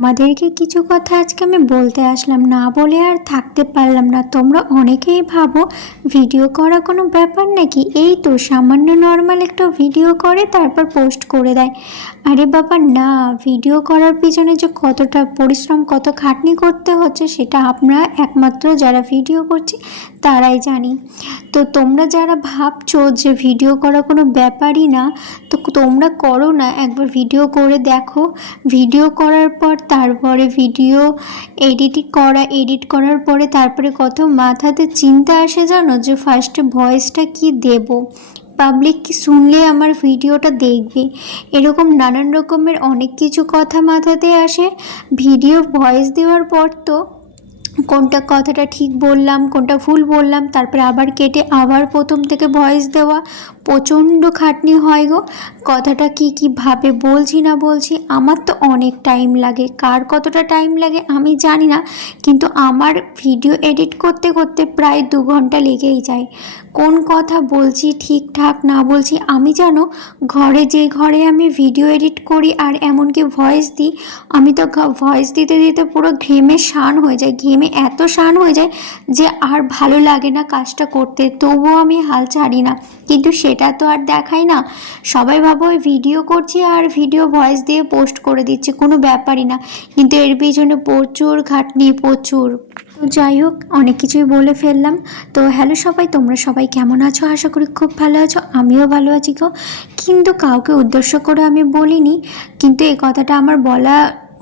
আমাদেরকে কিছু কথা আজকে আমি বলতে আসলাম, না বলে আর থাকতে পারলাম না। তোমরা অনেকেই ভাবো ভিডিও করা কোনো ব্যাপার নাকি, এই তো সামান্য নর্মাল একটা ভিডিও করে তারপর পোস্ট করে দেয়। আরে বাবা না, ভিডিও করার পিছনে যে কতটা পরিশ্রম, কত খাটনি করতে হচ্ছে সেটা আমরা একমাত্র যারা ভিডিও করছি তারাই জানি। তো তোমরা যারা ভাবছো যে ভিডিও করা কোনো ব্যাপারই না, তো তোমরা করো না, একবার ভিডিও করে দেখো। ভিডিও করার পর তারপরে ভিডিও এডিট করার পরে তারপরে কত মাথাতে চিন্তা আসে জানো, যে ফার্স্টে ভয়েসটা কি দেব, পাবলিক কি শুনলে আমার ভিডিওটা দেখবে, এরকম নানান রকমের অনেক কিছু কথা মাথাতে আসে। ভিডিও ভয়েস দেওয়ার পর তো কোনটা কথাটা ঠিক বললাম, কোনটা ভুল বললাম, তারপরে আবার কেটে আবার প্রথম থেকে ভয়েস দেওয়া, প্রচণ্ড খাটনি হয় গো। কথাটা কীভাবে বলছি না বলছি, আমার তো অনেক টাইম লাগে। কার কতটা টাইম লাগে আমি জানি না, কিন্তু আমার ভিডিও এডিট করতে করতে প্রায় 2 ঘন্টা লেগেই যায়। কোন কথা বলছি ঠিকঠাক না বলছি আমি জানো, যে ঘরে আমি ভিডিও এডিট করি আর এমনকি ভয়েস দিই, আমি তো ভয়েস দিতে দিতে পুরো ঘেমে শান হয়ে যায়, ঘেমে এত শান হয়ে যায় যে আর ভালো লাগে না কাজটা করতে, তবুও আমি হাল ছাড়ি না। কিন্তু সেটা তো আর দেখাই না, সবাই ভাবো ওই ভিডিও করছি আর ভিডিও ভয়েস দিয়ে পোস্ট করে দিচ্ছি, কোনো ব্যাপারই না। কিন্তু এর পিছনে প্রচুর খাটনি, প্রচুর। তো যাই হোক, অনেক কিছুই বলে ফেললাম। তো হ্যালো সবাই, তোমরা সবাই কেমন আছো? আশা করি খুব ভালো আছো, আমিও ভালো আছি গো। কিন্তু কাউকে উদ্দেশ্য করে আমি বলিনি, কিন্তু এই কথাটা আমার বলা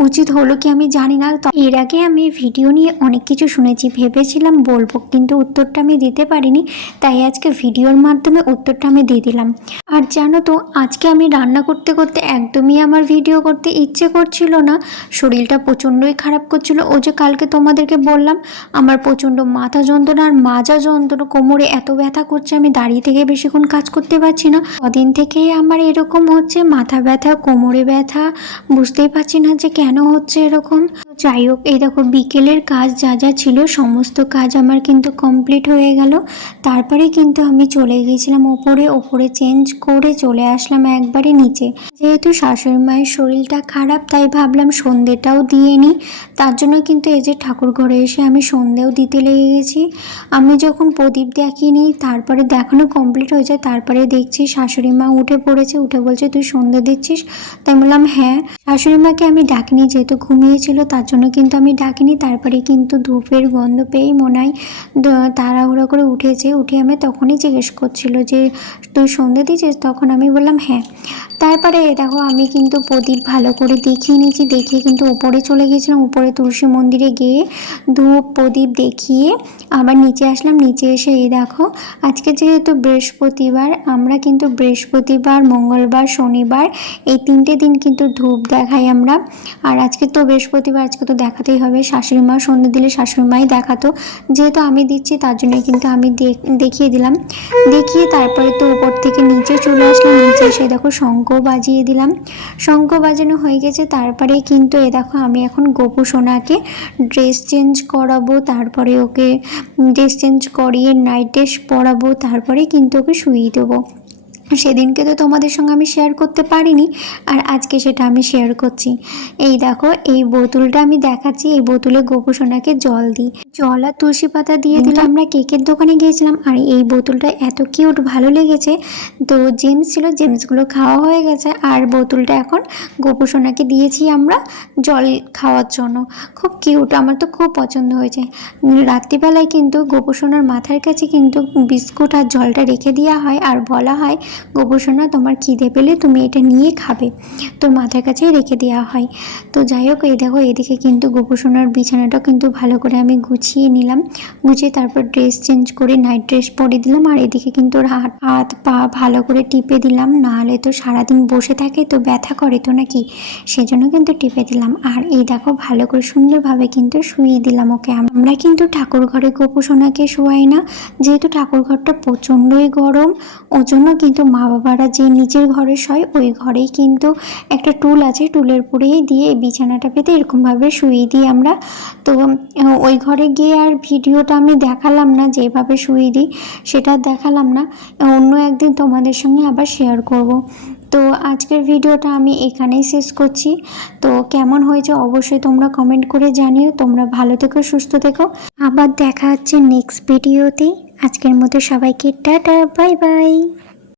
উচিত হলো কি আমি জানি না। তো এর আগে আমি ভিডিও নিয়ে অনেক কিছু শুনেছি, ভেবেছিলাম বলবো, কিন্তু উত্তরটা আমি দিতে পারিনি, তাই আজকে ভিডিওর মাধ্যমে উত্তরটা আমি দিয়ে দিলাম। আর জানো তো, আজকে আমি রান্না করতে করতে একদমই আমার ভিডিও করতে ইচ্ছে করছিল না, শরীরটা প্রচণ্ডই খারাপ করছিল। ও যে কালকে তোমাদেরকে বললাম আমার প্রচণ্ড মাথা যন্ত্রণা আর মাজা যন্ত্রণা, কোমরে এত ব্যথা করছে, আমি দাঁড়িয়ে থেকে বেশিক্ষণ কাজ করতে পারছি না। কদিন থেকেই আমার এরকম হচ্ছে, মাথা ব্যথা, কোমরে ব্যথা, বুঝতেই পারছি না যে কেন হচ্ছে এরকম। যাই হোক, এই দেখো বিকেলের কাজ যা যা ছিল সমস্ত কাজ আমার কিন্তু কমপ্লিট হয়ে গেল। তারপরে কিন্তু আমি চলে গিয়েছিলাম ওপরে চেঞ্জ করে চলে আসলাম একবারে নিচে। যেহেতু শাশুড়ি মায়ের শরীরটা খারাপ, তাই ভাবলাম সন্ধেটাও দিয়ে নিই। তার জন্য কিন্তু এই যে ঠাকুর ঘরে এসে আমি সন্ধেও দিতে লেগে গেছি। আমি যখন প্রদীপ দেখিনি, তারপরে দেখানো কমপ্লিট হয়ে যায়, তারপরে দেখছি শাশুড়ি মা উঠে পড়েছে, উঠে বলছে তুই সন্ধে দিচ্ছিস? তাই বললাম হ্যাঁ। শাশুড়ি মাকে আমি ডাকিনি, যেহেতু ঘুমিয়েছিল তার জন্য কিন্তু আমি ডাকিনি। তারপরে কিন্তু ধূপের গন্ধ পেয়েই মনে হয় তাড়াহুড়ো করে উঠেছে, উঠে আমি তখনই জিজ্ঞেস করছিল যে তুই সন্ধে দিয়েছিস? তখন আমি বললাম হ্যাঁ। তারপরে দেখো আমি কিন্তু প্রদীপ ভালো করে দেখিয়ে নিয়েছি, দেখিয়ে কিন্তু উপরে চলে গেছিলাম। উপরে তুলসী মন্দিরে গিয়ে ধূপ প্রদীপ দেখিয়ে আবার নিচে আসলাম। নিচে এসে এই দেখো, আজকে যেহেতু বৃহস্পতিবার, আমরা কিন্তু বৃহস্পতিবার, মঙ্গলবার, শনিবার এই 3টে দিন কিন্তু ধূপ দেখাই আমরা। আর আজকে তো বৃহস্পতিবার, আজকে তো দেখাতেই হবে। শাশুড়ি মা সন্ধে দিলে শাশুড়ি মাই দেখাতো, যেহেতু আমি দিচ্ছি তার জন্য কিন্তু আমি দেখিয়ে দিলাম। দেখিয়ে তারপরে তো উপর থেকে নিচে চলে আসলাম। নিচে এসে দেখো শঙ্খ বাজিয়ে দিলাম, শঙ্খ বাজানো হয়ে গেছে। তারপরে কিন্তু এ দেখো আমি এখন গোপু সোনাকে ড্রেস চেঞ্জ করাবো, তারপরে ওকে ড্রেস চেঞ্জ করিয়ে নাইট ড্রেস পরাবো, তারপরে কিন্তু ওকে শুইয়ে দেবো। সেদিনকে তো তোমাদের সঙ্গে আমি শেয়ার করতে পারিনি, আর আজকে সেটা আমি শেয়ার করছি। এই দেখো, এই বোতলটা আমি দেখাচ্ছি, এই বোতলে গোপু সোনাকে জল দিই, জল আর তুলসী পাতা দিয়ে দিলাম। আমরা কেকের দোকানে গিয়েছিলাম, আর এই বোতলটা এত কিউট ভালো লেগেছে, তো জেমস ছিল, জেমসগুলো খাওয়া হয়ে গেছে, আর বোতলটা এখন গোপু সোনাকে দিয়েছি আমরা জল খাওয়ার জন্য। খুব কিউট, আমার তো খুব পছন্দ হয়েছে। রাত্রিবেলায় কিন্তু গোপু সোনার মাথার কাছে কিন্তু বিস্কুট আর জলটা রেখে দেওয়া হয়, আর বলা হয় গোপু সোনা তোমার খিদে পেলে তুমি এটা নিয়ে খাবে, তো মাথার কাছেই রেখে দেওয়া হয়। তো যাই হোক, এই দেখো এদিকে কিন্তু গোপু সোনার বিছানাটা কিন্তু ভালো করে আমি গুছিয়ে নিলাম, গুছিয়ে তারপর ড্রেস চেঞ্জ করে নাইট ড্রেস পরে দিলাম। আর এদিকে কিন্তু ওর হাত পা ভালো করে টিপে দিলাম, নাহলে তো সারাদিন বসে থাকে তো ব্যথা করে তো নাকি, সেজন্য কিন্তু টিপে দিলাম। আর এই দেখো ভালো করে সুন্দরভাবে কিন্তু শুইয়ে দিলাম ওকে। আমরা কিন্তু ঠাকুর ঘরে গোপু সোনাকে শোয়াই না, যেহেতু ঠাকুর ঘরটা প্রচণ্ডই গরম, ওই জন্য কিন্তু মা বাবারা যে নিচের ঘরে শয় ওই ঘরেই কিন্তু একটা টুল আছে, টুলের উপরেই দিয়ে বিছানাটা পেতে এরকমভাবে শুয়ে দিই আমরা। তো ওই ঘরে গিয়ে আর ভিডিওটা আমি দেখালাম না, যেভাবে শুয়ে দিই সেটা দেখালাম না, অন্য একদিন তোমাদের সঙ্গে আবার শেয়ার করব। তো আজকের ভিডিওটা আমি এখানেই শেষ করছি। তো কেমন হয়েছে অবশ্যই তোমরা কমেন্ট করে জানিও। তোমরা ভালো থেকো, সুস্থ থেকো। আবার দেখা হচ্ছে নেক্সট ভিডিওতে। আজকের মতো সবাইকে টাটা, বাই বাই।